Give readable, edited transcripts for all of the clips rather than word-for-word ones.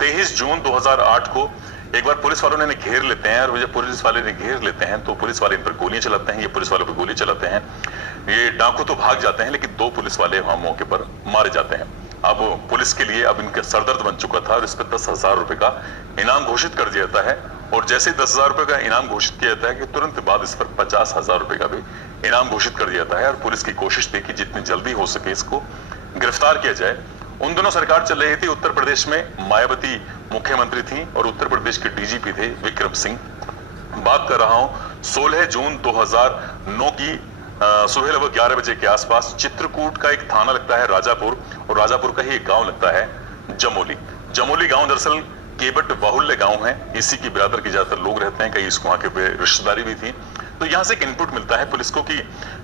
23 जून 2008 को एक बार पुलिस वालों ने घेर लेते हैं, और जब पुलिस वाले ने घेर लेते हैं तो पुलिस वाले इन पर गोलियां चलाते हैं, ये पुलिस वालों पर गोली चलाते हैं। ये डाकू तो भाग जाते हैं, लेकिन 2 पुलिस वाले वहां मौके पर मारे जाते हैं। अब पुलिस के लिए अब इनका सरदर्द बन चुका था और इस पर 10,000 रुपए का इनाम घोषित कर दिया जाता है। और जैसे 10,000 रुपए का इनाम घोषित किया जाता है कि तुरंत बाद इस पर 50,000 रुपए का भी इनाम घोषित कर दिया जाता है। और पुलिस की कोशिश थी कि जितनी जल्दी हो सके इसको गिरफ्तार किया जाए। उन दिनों सरकार चल रही थी, उत्तर प्रदेश में मायावती मुख्यमंत्री थी और उत्तर प्रदेश के डीजीपी थे विक्रम सिंह। बात कर रहा हूं 16 जून 2009 की सुबह लगभग 11 बजे के आसपास चित्रकूट का एक थाना लगता है राजापुर, और राजापुर का ही एक गांव लगता है जमोली। जमोली गांव दरअसल केवट बाहुल्य गांव है, इसी की बिरादर के ज्यादातर लोग रहते हैं, कई इसको वहां के रिश्तेदारी भी थी। तो यहां से एक इनपुट मिलता है पुलिस को कि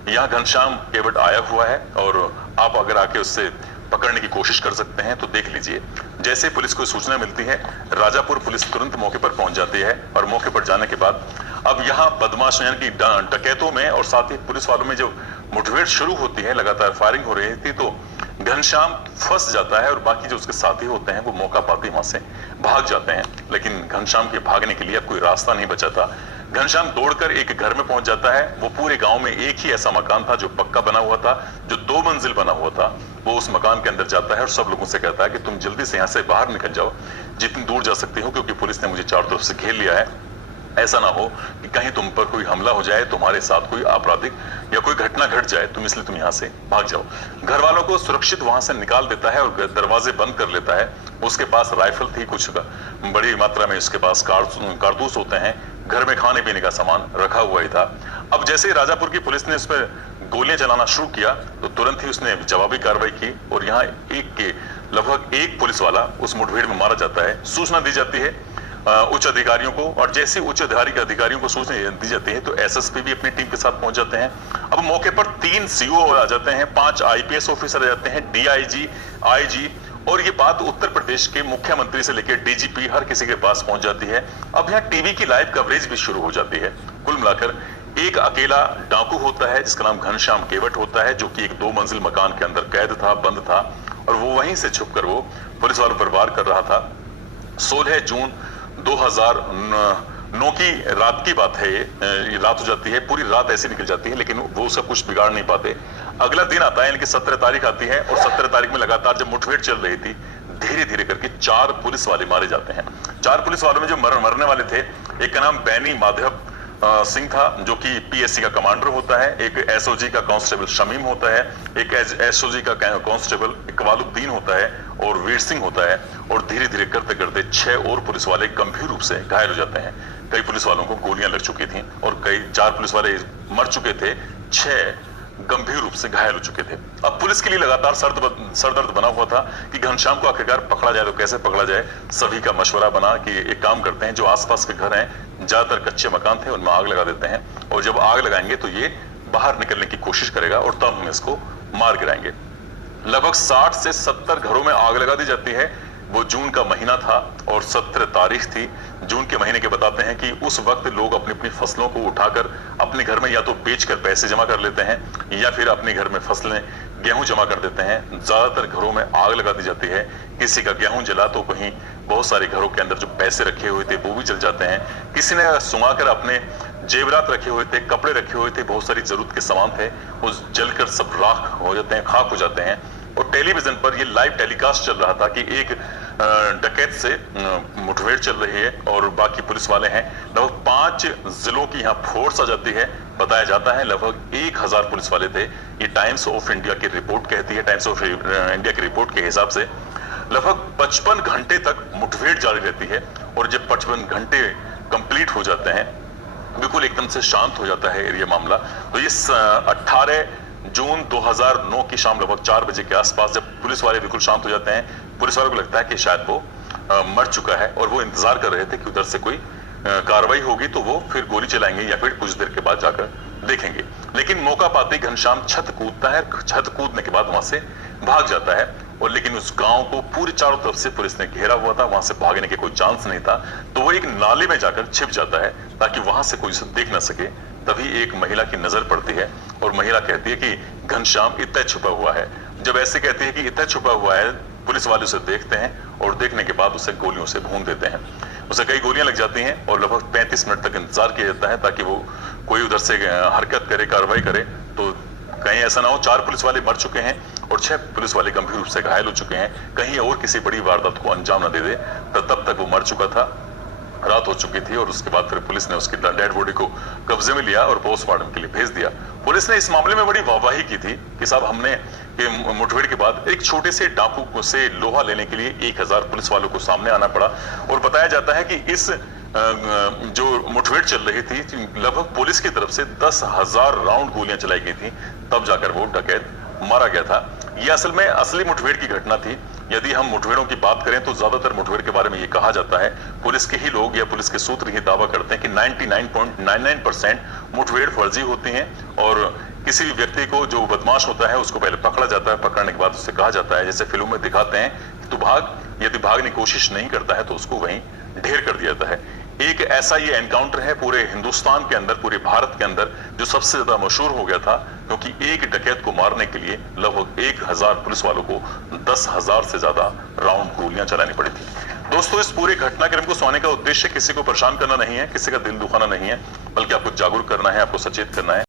यहाँ घनश्याम केवट आया हुआ है और आप अगर आके उससे पकड़ने की कोशिश कर सकते हैं तो देख लीजिए। जैसे पुलिस को सूचना मिलती है, राजापुर पुलिस तुरंत मौके पर पहुंच जाती है, और मौके पर जाने के बाद अब यहाँ बदमाश यानी कि डकैतों में और साथ ही पुलिस वालों में जो मुठभेड़ शुरू होती है, लगातार फायरिंग हो रही थी, तो घनश्याम फंस जाता है और बाकी जो उसके साथी होते हैं वो मौका पाते वहां से भाग जाते हैं। लेकिन घनश्याम के भागने के लिए अब कोई रास्ता नहीं बचा था। घनश्याम दौड़कर एक घर में पहुंच जाता है। वो पूरे गांव में एक ही ऐसा मकान था जो पक्का बना हुआ था, जो 2 मंजिल बना हुआ था। वो उस मकान के अंदर जाता है और सब लोगों से कहता है कि तुम जल्दी से यहाँ से बाहर निकल जाओ, जितनी दूर जा सकते हो, क्योंकि पुलिस ने मुझे चारों तरफ से घेर लिया है। ऐसा ना हो कि कहीं तुम पर कोई हमला हो जाए, तुम्हारे साथ कोई आपराधिक या कोई घटना घट जाए, इसलिए तुम यहाँ से भाग जाओ। घर वालों को सुरक्षित वहां से निकाल देता है और दरवाजे बंद कर लेता है। उसके पास राइफल थी, कुछ बड़ी मात्रा में उसके पास कारतूस होते हैं, घर में खाने पीने का सामान रखा हुआ ही था। अब जैसे राजापुर की पुलिस ने उस पर गोलियां चलाना शुरू किया तो तुरंत ही उसने जवाबी कार्रवाई की, और यहाँ लगभग एक पुलिस वाला उस मुठभेड़ में मारा जाता है। सूचना दी जाती है उच्च अधिकारियों को, और जैसे उच्च अधिकारियों को सूचना दी जाती है तो एसएसपी भी अपनी टीम के साथ पहुंच जाते हैं। अब मौके पर 3 सीओ आ जाते हैं, 5 आईपीएस ऑफिसर आ जाते हैं, डीआईजी, आईजी, और ये बात उत्तर प्रदेश के मुख्यमंत्री से लेकर डीजीपी हर किसी के पास पहुंच जाती है। अब यहाँ टीवी की लाइव कवरेज भी शुरू हो जाती है। कुल मिलाकर एक अकेला डाकू होता है जिसका नाम घनश्याम केवट होता है, जो कि एक 2 मंजिल मकान के अंदर कैद था, बंद था, और वो वहीं से छुपकर वो पुलिस वालों पर वार कर रहा था। 16 जून 2009 की रात की बात है। ये रात हो जाती है, पूरी रात ऐसी निकल जाती है, लेकिन वो सब कुछ बिगाड़ नहीं पाते। अगला दिन आता है, यानी कि 17 तारीख आती है, और 17 तारीख में लगातार जब मुठभेड़ चल रही थी, धीरे धीरे करके 4 पुलिस वाले मारे जाते हैं। 4 पुलिस वालों में जो मरने वाले थे, एक का नाम बैनी माधव सिंह था, जो कि पीएससी का कमांडर होता है, एक एसओजी का कांस्टेबल शमीम होता है, एक एसओजी का कांस्टेबल इकबालुद्दीन होता है, और वीर सिंह होता है। और धीरे धीरे करते करते 6 और पुलिस वाले गंभीर रूप से घायल हो जाते हैं। कई पुलिस वालों को गोलियां लग चुकी थी और 4 पुलिस वाले मर चुके थे, 6 गंभीर रूप से घायल हो चुके थे। अब पुलिस के लिए लगातार सरदर्द बना हुआ था कि घनश्याम को आखिरकार पकड़ा जाए तो कैसे पकड़ा जाए। सभी का मशवरा बना कि एक काम करते हैं, जो आसपास के घर हैं, ज्यादातर कच्चे मकान थे, उनमें आग लगा देते हैं, और जब आग लगाएंगे तो ये बाहर निकलने की कोशिश करेगा और तब हम इसको मार गिराएंगे। लगभग 60 से 70 घरों में आग लगा दी जाती है। वो जून का महीना था और 17 तारीख थी। जून के महीने के बताते हैं कि उस वक्त लोग अपनी अपनी फसलों को उठाकर अपने घर में या तो बेचकर पैसे जमा कर लेते हैं या फिर अपने घर में फसलें गेहूं जमा कर देते हैं। ज्यादातर घरों में आग लगा दी जाती है। किसी का गेहूं जला तो कहीं बहुत सारे घरों के अंदर जो पैसे रखे हुए थे वो भी जल जाते हैं। किसी ने सुंघाकर अपने जेवरात रखे हुए थे, कपड़े रखे हुए थे, बहुत सारी जरूरत के सामान थे, वो जलकर सब राख हो जाते हैं, खाक हो जाते हैं। और टेलीविजन पर ये लाइव टेलीकास्ट चल रहा था कि एक डकैत से मुठभेड़ चल रही है और बाकी पुलिस वाले हैं। लगभग 5 जिलों की यहाँ फोर्स आ जाती है। बताया जाता है लगभग 1000 पुलिस वाले थे। ये टाइम्स ऑफ इंडिया की रिपोर्ट कहती है। टाइम्स ऑफ इंडिया की रिपोर्ट के हिसाब से लगभग 55 घंटे तक मुठभेड़ जारी रहती है, और जब 55 घंटे कंप्लीट हो जाते हैं, बिल्कुल एकदम से शांत हो जाता है एरिया मामला। तो ये 18 जून 2009 की शाम लगभग 4 बजे के आसपास जब पुलिस वाले बिल्कुल शांत हो जाते हैं, पुलिस वालों को लगता है कि शायद वो मर चुका है, और वो इंतजार कर रहे थे कि उधर से कोई कार्रवाई होगी तो वो फिर गोली चलाएंगे या फिर कुछ देर के बाद जाकर देखेंगे। लेकिन मौका पाते घनश्याम छत कूदता है। छत कूदने के बाद वहां से भाग जाता है, और लेकिन उस गांव को पूरी चारों तरफ से पुलिस ने घेरा हुआ था, वहां से भागने के कोई चांस नहीं था। तो वो एक नाले में जाकर छिप जाता है ताकि वहां से कोई उसे देख ना सके। तभी एक महिला की नजर पड़ती है और महिला कहती है कि घनश्याम इतना छुपा हुआ है। जब ऐसे कहती है कि इतना छुपा हुआ है पुलिस वाले उसे देखते हैं और देखने के बाद उसे गोलियों से भून देते हैं। उसे कई गोलियां लग जाती हैं और लगभग 35 मिनट तक इंतजार किया जाता है ताकि वो कोई उधर से हरकत करे, कार्रवाई करे। तो कहीं ऐसा ना हो 4 पुलिस वाले मर चुके हैं और 6 पुलिस वाले गंभीर रूप से घायल हो चुके हैं, कहीं और किसी बड़ी वारदात को अंजाम न दे दे। तब तक वो मर चुका था, रात हो चुकी थी और उसके बाद फिर पुलिस ने उसकी डेड बॉडी को कब्जे में लिया और पोस्टमार्टम के लिए भेज दिया। पुलिस ने इस मामले में बड़ी वाहवाही की थी कि साहब हमने मुठभेड़ के बाद एक छोटे से डाकू से लोहा लेने के लिए 1000 पुलिस वालों को सामने आना पड़ा। और बताया जाता है कि इस जो मुठभेड़ चल रही थी लगभग पुलिस की तरफ से 10,000 राउंड गोलियां चलाई गई थी, तब जाकर वो डकैत मारा गया था। यह असल में असली मुठभेड़ की घटना थी। यदि हम मुठभेड़ों की बात करें तो ज्यादातर मुठभेड़ के बारे में ये कहा जाता है, पुलिस के ही लोग या पुलिस के सूत्र ही दावा करते हैं कि 99.99% मुठभेड़ फर्जी होती हैं और किसी भी व्यक्ति को जो बदमाश होता है उसको पहले पकड़ा जाता है, पकड़ने के बाद उससे कहा जाता है, जैसे फिल्मों में दिखाते हैं कि तू भाग, यदि भागने की कोशिश नहीं करता है तो उसको वहीं ढेर कर दिया जाता है। एक ऐसा ये एनकाउंटर है पूरे हिंदुस्तान के अंदर, पूरे भारत के अंदर, जो सबसे ज्यादा मशहूर हो गया था, क्योंकि एक डकैत को मारने के लिए लगभग 1000 पुलिस वालों को 10,000 से ज्यादा राउंड गोलियां चलानी पड़ी थी। दोस्तों, इस पूरे घटनाक्रम को सुनाने का उद्देश्य किसी को परेशान करना नहीं है, किसी का दिल दुखाना नहीं है, बल्कि आपको जागरूक करना है, आपको सचेत करना है।